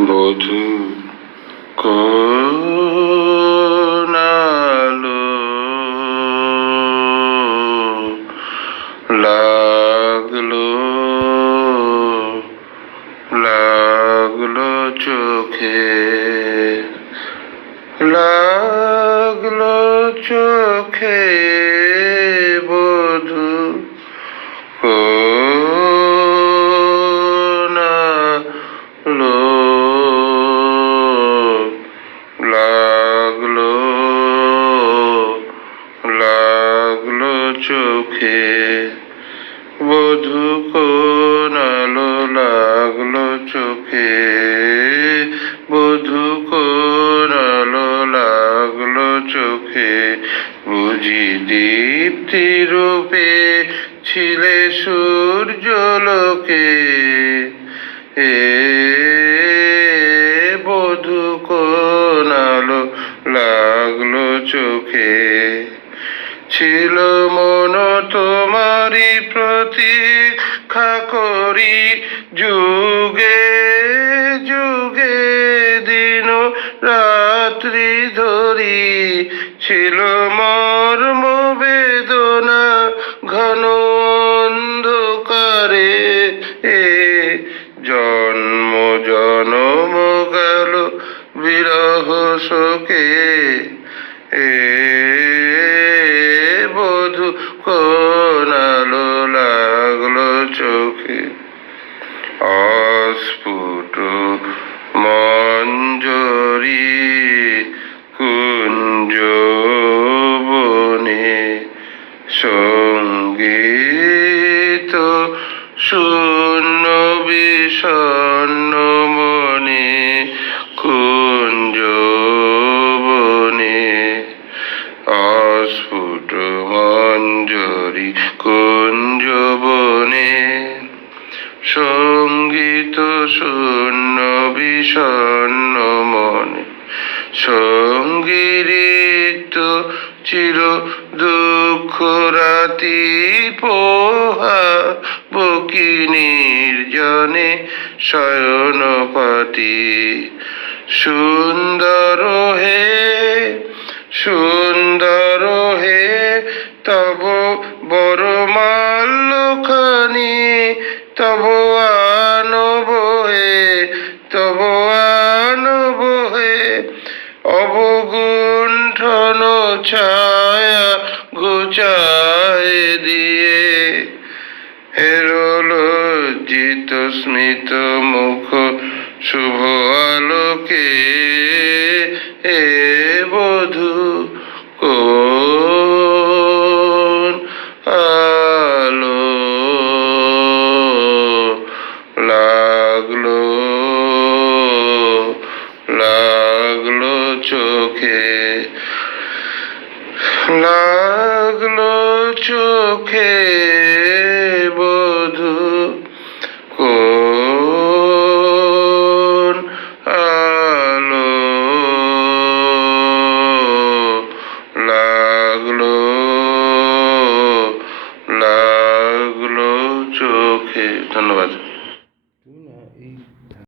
বধু কোনালো লাগল লাগল চোখে লাগল চোখে। রূপে ছিলে সূর্য লোকে। এ বধু কোনালো লাগল চোখে? ছিল মন তোমারি প্রতীক্ষা করি যুগে যুগে দিন রাত্রি ধরি। ছিল মর্ম শোকে সংগীত শূন্য বিষণ্ণ মনে। সঙ্গীরিত চির দুঃখ রাতি পোহা বকি নির্জনে শয়ন পাতি সুন্দর হে অবগুণ্ঠন ছায়া লাগল চোখে